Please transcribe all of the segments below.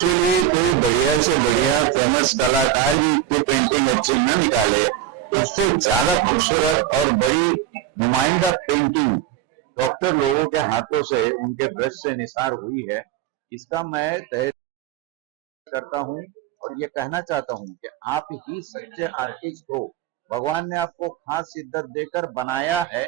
Actually कोई बढ़िया से बढ़िया फेमस कलाकार भी इतनी पेंटिंग अच्छी न निकाले, उससे ज्यादा खूबसूरत और बड़ी नुमाइंदा पेंटिंग डॉक्टर लोगों के हाथों से उनके ब्रश से निसार हुई है। इसका मैं तहे करता हूँ और ये कहना चाहता हूँ कि आप ही सच्चे आर्टिस्ट हो। भगवान ने आपको खास शिद्दत देकर बनाया है।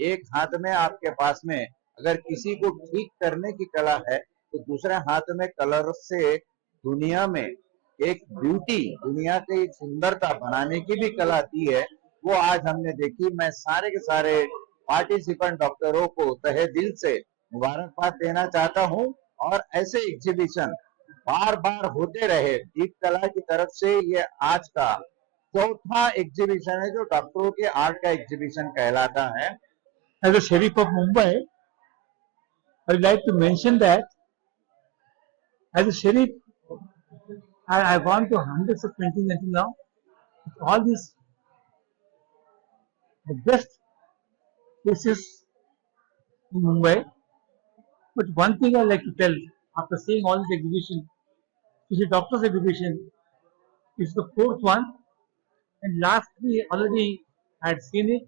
एक हाथ में आपके पास में अगर किसी को ठीक करने की कला है, तो दूसरे हाथ में कलर से दुनिया में एक ब्यूटी, दुनिया की एक सुंदरता बनाने की भी कला दी है। वो आज हमने देखी। मैं सारे के सारे पार्टिसिपेंट डॉक्टरों को तहे दिल से मुबारकबाद देना चाहता हूँ और ऐसे एग्जीबिशन बार बार होते रहे। दीप कला की तरफ से ये आज का चौथा एग्जीबिशन है जो डॉक्टरों के आर्ट का एग्जीबिशन कहलाता है। As a Sheriff of Mumbai, I would like to mention that as a Sheriff, I've gone to hundreds of paintings until now. All these the best places in Mumbai. But one thing I like to tell after seeing all these exhibitions, this is Doctor's exhibition. It's the fourth one, and last three already I had seen it,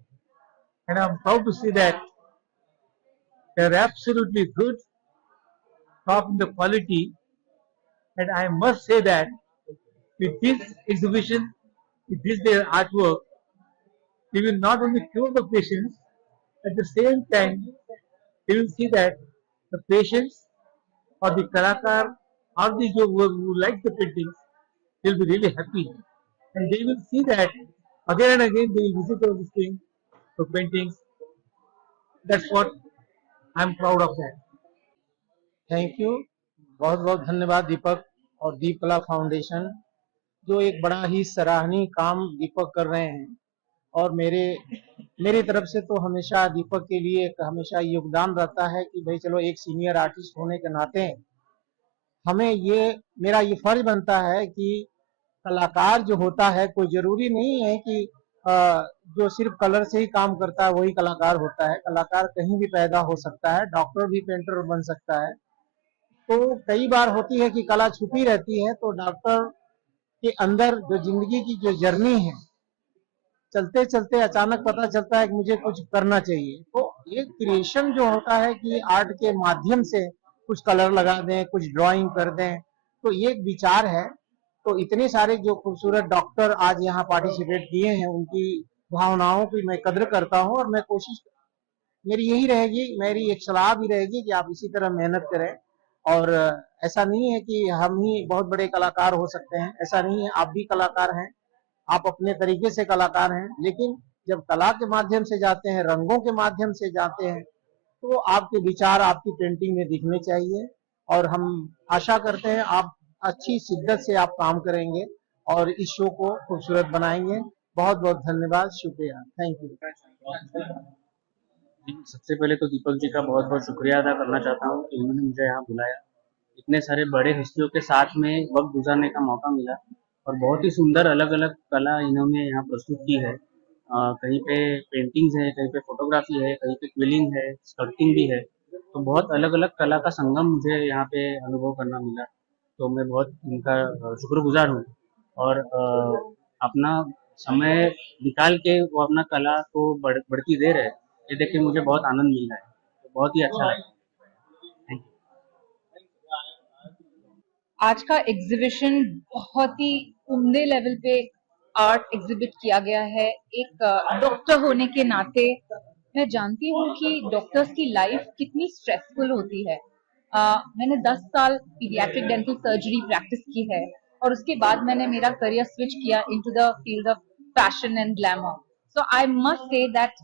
and I'm proud to say that they're absolutely good, top in the quality. And I must say that with this exhibition, with this their artwork, they will not only cure the patients, at the same time, they will see that the patients or the kalakar or the who like the paintings, they will be really happy. And they will see that again and again they will visit all these things for paintings. That's what I'm proud of that. Thank you. बहुत बहुत धन्यवाद दीपक और दीप कला foundation, जो एक बड़ा ही सराहनीय काम दीपक कर रहे हैं। और मेरी तरफ से तो हमेशा दीपक के लिए एक हमेशा योगदान रहता है कि भाई चलो एक सीनियर आर्टिस्ट होने के नाते हमें मेरा ये फर्ज बनता है कि कलाकार जो होता है, कोई जरूरी नहीं है कि जो सिर्फ कलर से ही काम करता है वही कलाकार होता है। कलाकार कहीं भी पैदा हो सकता है, डॉक्टर भी पेंटर बन सकता है। तो कई बार होती है कि कला छुपी रहती है, तो डॉक्टर के अंदर जो जिंदगी की जो जर्नी है, चलते चलते अचानक पता चलता है कि मुझे कुछ करना चाहिए। तो ये क्रिएशन जो होता है कि आर्ट के माध्यम से कुछ कलर लगा दें, कुछ ड्राइंग कर दें, तो ये एक विचार है। तो इतने सारे जो खूबसूरत डॉक्टर आज यहाँ पार्टिसिपेट किए हैं, उनकी भावनाओं की मैं कद्र करता हूँ। और मैं कोशिश मेरी यही रहेगी, मेरी एक सलाह भी रहेगी कि आप इसी तरह मेहनत करें। और ऐसा नहीं है कि हम ही बहुत बड़े कलाकार हो सकते हैं, ऐसा नहीं है। आप भी कलाकार हैं, आप अपने तरीके से कलाकार हैं, लेकिन जब कला के माध्यम से जाते हैं, रंगों के माध्यम से जाते हैं, तो आपके विचार आपकी पेंटिंग में दिखने चाहिए। और हम आशा करते हैं आप अच्छी शिद्दत से आप काम करेंगे और इस शो को खूबसूरत बनाएंगे। बहुत बहुत धन्यवाद, शुक्रिया, थैंक यू। सबसे पहले तो दीपक जी का बहुत बहुत शुक्रिया अदा करना चाहता हूँ कि उन्होंने मुझे यहाँ बुलाया। इतने सारे बड़े हस्तियों के साथ में वक्त गुजारने का मौका मिला और बहुत ही सुंदर अलग अलग कला इन्होंने यहाँ प्रस्तुत की है। कहीं पे पेंटिंग्स है, कहीं पे फोटोग्राफी है, कहीं पे क्विलिंग है, स्कल्पटिंग भी है। तो बहुत अलग अलग कला का संगम मुझे यहाँ पे अनुभव करना मिला। तो मैं बहुत इनका शुक्रगुजार हूँ और अपना समय निकाल के वो अपना कला को बढ़ती दे रहे हैं, ये देख के मुझे बहुत आनंद मिल रहा है। तो बहुत ही अच्छा लगा। Thank you. आज का एग्जीबिशन बहुत ही उम्दे लेवल पे आर्ट एग्जिबिट किया गया है। एक डॉक्टर होने के नाते मैं जानती हूँ कि डॉक्टर्स की लाइफ कितनी स्ट्रेसफुल होती है। मैंने 10 साल पीडियाट्रिक डेंटल सर्जरी प्रैक्टिस की है और उसके बाद मैंने मेरा करियर स्विच किया into the field of fashion and glamour. So I must say that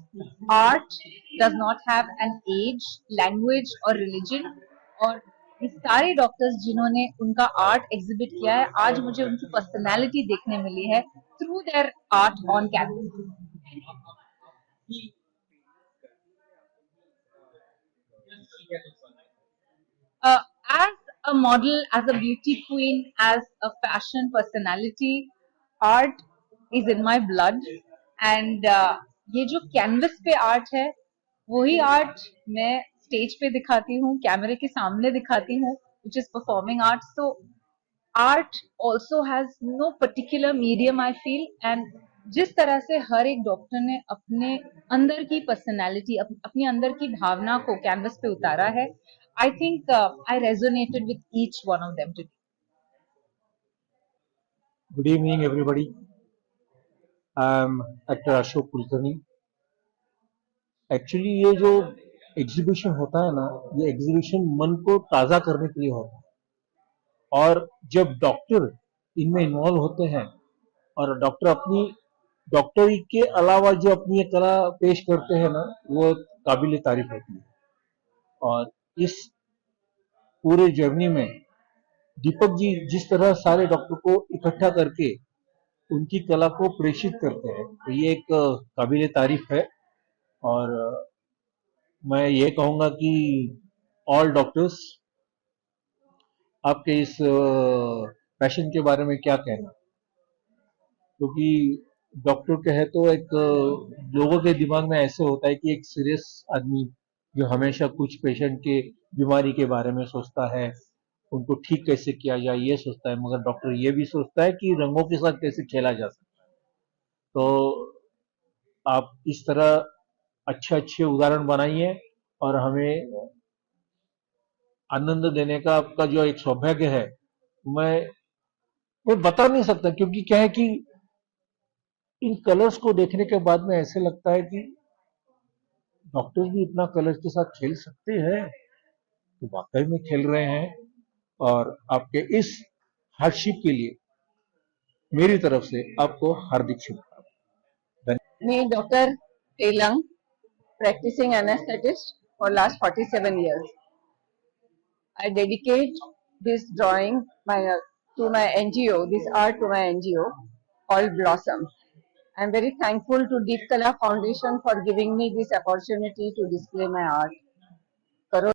art does not have an age, language or religion। और ये सारे डॉक्टर्स जिन्होंने उनका आर्ट एग्जिबिट किया है, आज मुझे उनकी पर्सनालिटी देखने मिली है through their art on canvas. As a model, as a beauty queen, as a fashion personality, art is in my blood। And ये जो कैनवस पे आर्ट है, वही आर्ट मैं स्टेज पे दिखाती हूँ, कैमरे के सामने दिखाती हूँ, which is performing arts। तो art also has no particular medium I feel, and जिस तरह से हर एक डॉक्टर ने अपने अंदर की पर्सनालिटी अपनी अंदर की भावना को कैनवस पे उतारा है, I think I resonated with each one of them today. Good evening, everybody. I'm actor Ashok Kulkarni. Actually ये जो एग्जीबिशन होता है ना, ये एग्जीबिशन मन को ताज़ा करने के लिए होता है, और जब डॉक्टर इनमें इन्वॉल्व होते हैं और डॉक्टर अपनी डॉक्टरी के अलावा जो अपनी ये कला पेश करते हैं ना, वो काबिल तारीफ होती है. और इस पूरे जर्नी में दीपक जी जिस तरह सारे डॉक्टर को इकट्ठा करके उनकी कला को प्रेषित करते हैं, तो ये एक काबिल तारीफ है. और मैं ये कहूँगा कि ऑल डॉक्टर्स, आपके इस पैशन के बारे में क्या कहना, क्योंकि डॉक्टर कहे तो एक लोगों के दिमाग में ऐसे होता है कि एक सीरियस आदमी जो हमेशा कुछ पेशेंट के बीमारी के बारे में सोचता है, उनको ठीक कैसे किया जाए ये सोचता है, मगर डॉक्टर ये भी सोचता है कि रंगों के साथ कैसे खेला जा सकता है. तो आप इस तरह अच्छे अच्छे उदाहरण बनाइए और हमें आनंद देने का आपका जो एक सौभाग्य है, मैं बता नहीं सकता, क्योंकि क्या है कि इन कलर्स को देखने के बाद में ऐसे लगता है कि डॉक्टर्स भी इतना कलर्स के साथ खेल सकते हैं, तो वाकई में खेल रहे हैं. और आपके इस हार्डशिप के लिए मेरी तरफ से आपको हार्दिक शुभकामनाएं. Me, Dr. Telang, practicing anesthetist for last 47 years. I dedicate this drawing to my NGO, this art to my NGO called Blossom. I am very thankful to Deep Kala Foundation for giving me this opportunity to display my art.